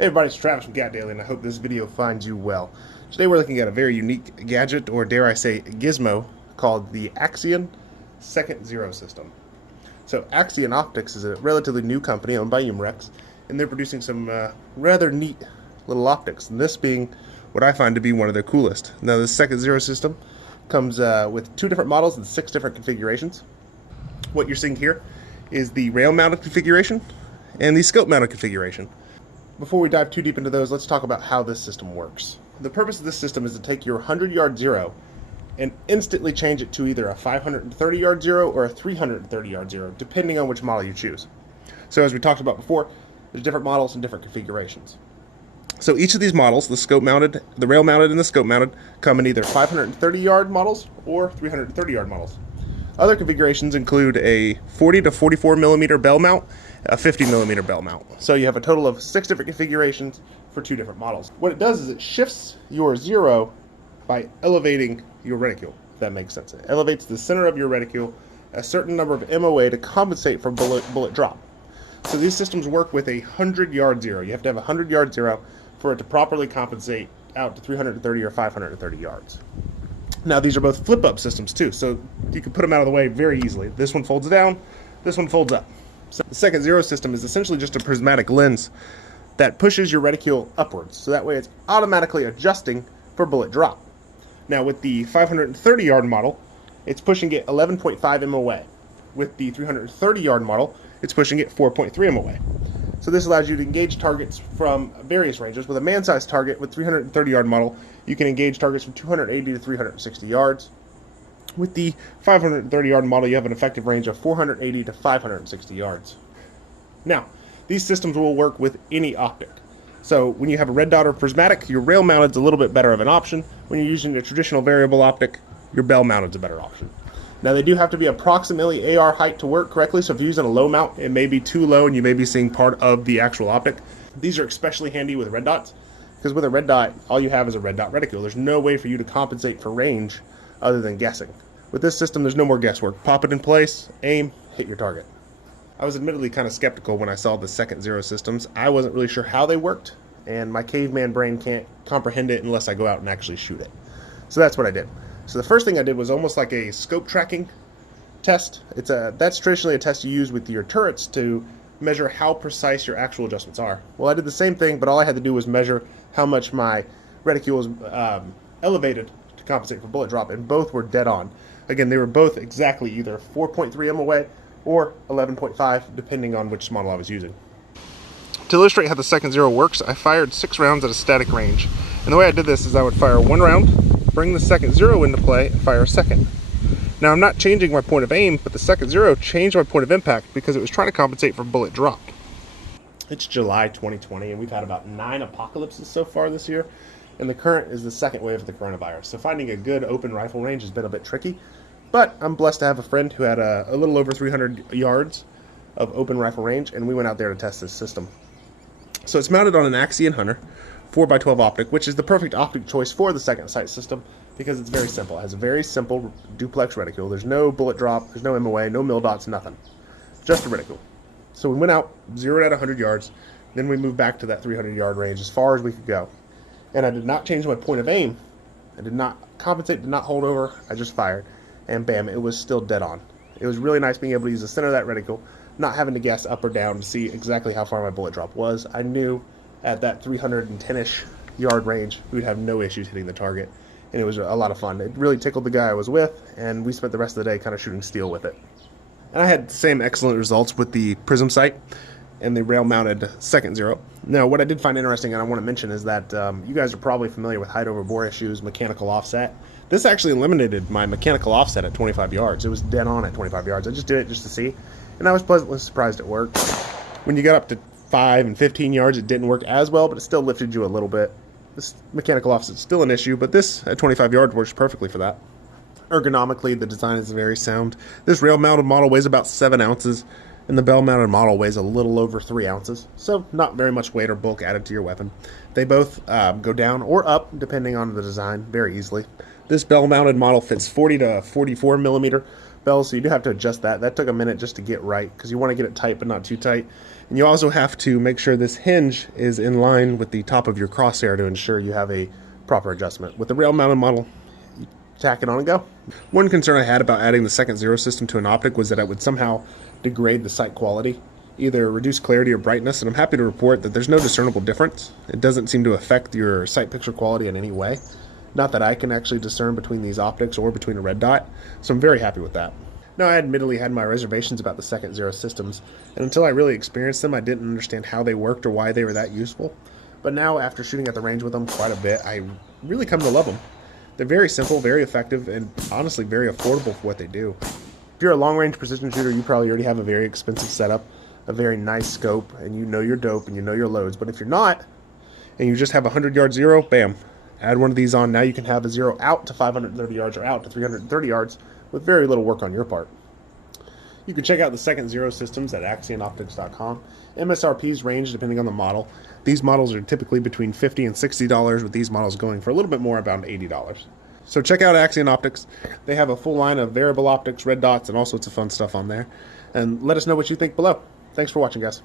Hey everybody, it's Travis from Gat Daily, and I hope this video finds you well. Today we're looking at a very unique gadget, or dare I say gizmo, called the Axeon Second Zero System. So Axeon Optics is a relatively new company owned by Umrex, and they're producing some rather neat little optics, and this being what I find to be one of their coolest. Now this Second Zero System comes with 2 different models and 6 different configurations. What you're seeing here is the rail-mounted configuration and the scope-mounted configuration. Before we dive too deep into those, let's talk about how this system works. The purpose of this system is to take your 100-yard zero and instantly change it to either a 530-yard zero or a 330-yard zero, depending on which model you choose. So as we talked about before, there's different models and different configurations. So each of these models, the scope-mounted, the rail-mounted, and the scope-mounted, come in either 530-yard models or 330-yard models. Other configurations include a 40 to 44 millimeter bell mount, a 50 millimeter bell mount. So you have a total of 6 different configurations for 2 different models. What it does is it shifts your zero by elevating your reticule, if that makes sense. It elevates the center of your reticule a certain number of MOA to compensate for bullet drop. So these systems work with a 100-yard zero. You have to have a 100-yard zero for it to properly compensate out to 330 or 530 yards. Now these are both flip-up systems too, so you can put them out of the way very easily. This one folds down, this one folds up. So the Second Zero system is essentially just a prismatic lens that pushes your reticule upwards, so that way it's automatically adjusting for bullet drop. Now with the 530-yard model, it's pushing it 11.5 MOA. With the 330-yard model, it's pushing it 4.3 MOA. So this allows you to engage targets from various ranges. With a man-sized target with 330-yard model, you can engage targets from 280 to 360 yards. With the 530-yard model, you have an effective range of 480 to 560 yards. Now, these systems will work with any optic. So when you have a red dot or prismatic, your rail-mounted is a little bit better of an option. When you're using a traditional variable optic, your bell-mounted is a better option. Now they do have to be approximately AR height to work correctly, so if you're using a low mount, it may be too low and you may be seeing part of the actual optic. These are especially handy with red dots, because with a red dot, all you have is a red dot reticule. There's no way for you to compensate for range other than guessing. With this system, there's no more guesswork. Pop it in place, aim, hit your target. I was admittedly kind of skeptical when I saw the Second Zero systems. I wasn't really sure how they worked, and my caveman brain can't comprehend it unless I go out and actually shoot it. So that's what I did. So the first thing I did was almost like a scope tracking test. That's traditionally a test you use with your turrets to measure how precise your actual adjustments are. Well, I did the same thing, but all I had to do was measure how much my reticule was elevated to compensate for bullet drop, and both were dead on. Again, they were both exactly either 4.3 MOA or 11.5, depending on which model I was using. To illustrate how the Second Zero works, I fired 6 rounds at a static range. And the way I did this is I would fire 1 round, bring the Second Zero into play, and fire a second. Now I'm not changing my point of aim, but the Second Zero changed my point of impact because it was trying to compensate for bullet drop. It's July 2020, and we've had about 9 apocalypses so far this year, and the current is the second wave of the coronavirus. So finding a good open rifle range has been a bit tricky, but I'm blessed to have a friend who had a little over 300 yards of open rifle range, and we went out there to test this system. So it's mounted on an Axeon Hunter 4x12 optic, which is the perfect optic choice for the second sight system because it's very simple. It has a very simple duplex reticule. There's no bullet drop, there's no MOA, no mil dots, nothing. Just a reticule. So we went out, zeroed at 100 yards, then we moved back to that 300-yard range as far as we could go. And I did not change my point of aim. I did not compensate, did not hold over, I just fired. And bam, it was still dead on. It was really nice being able to use the center of that reticule, not having to guess up or down to see exactly how far my bullet drop was. I knew at that 310-ish yard range, we'd have no issues hitting the target. And it was a lot of fun. It really tickled the guy I was with, and we spent the rest of the day kind of shooting steel with it. And I had the same excellent results with the prism sight and the rail-mounted Second Zero. Now, what I did find interesting, and I want to mention, is that you guys are probably familiar with height over bore issues, mechanical offset. This actually eliminated my mechanical offset at 25 yards. It was dead on at 25 yards. I just did it just to see, and I was pleasantly surprised it worked. When you got up to 5 and 15 yards, it didn't work as well, but it still lifted you a little bit. This mechanical offset is still an issue, but this at 25 yards works perfectly for that. Ergonomically, the design is very sound. This rail-mounted model weighs about 7 ounces, and the bell-mounted model weighs a little over 3 ounces, so not very much weight or bulk added to your weapon. They both go down or up, depending on the design, very easily. This bell-mounted model fits 40 to 44 millimeter bells, so you do have to adjust that. That took a minute just to get right, because you want to get it tight but not too tight. And you also have to make sure this hinge is in line with the top of your crosshair to ensure you have a proper adjustment. With the rail mounted model, you tack it on and go. One concern I had about adding the Second Zero system to an optic was that it would somehow degrade the sight quality, either reduce clarity or brightness, and I'm happy to report that there's no discernible difference. It doesn't seem to affect your sight picture quality in any way. Not that I can actually discern between these optics or between a red dot, so I'm very happy with that. Now, I admittedly had my reservations about the Second Zero systems, and until I really experienced them, I didn't understand how they worked or why they were that useful. But now, after shooting at the range with them quite a bit, I really come to love them. They're very simple, very effective, and honestly very affordable for what they do. If you're a long-range precision shooter, you probably already have a very expensive setup, a very nice scope, and you know your dope and you know your loads. But if you're not, and you just have a 100-yard zero, bam, add one of these on. Now you can have a zero out to 530 yards or out to 330 yards with very little work on your part. You can check out the Second Zero systems at AxeonOptics.com. MSRPs range depending on the model. These models are typically between $50 and $60, with these models going for a little bit more, about $80. So check out Axeon Optics. They have a full line of variable optics, red dots, and all sorts of fun stuff on there. And let us know what you think below. Thanks for watching, guys.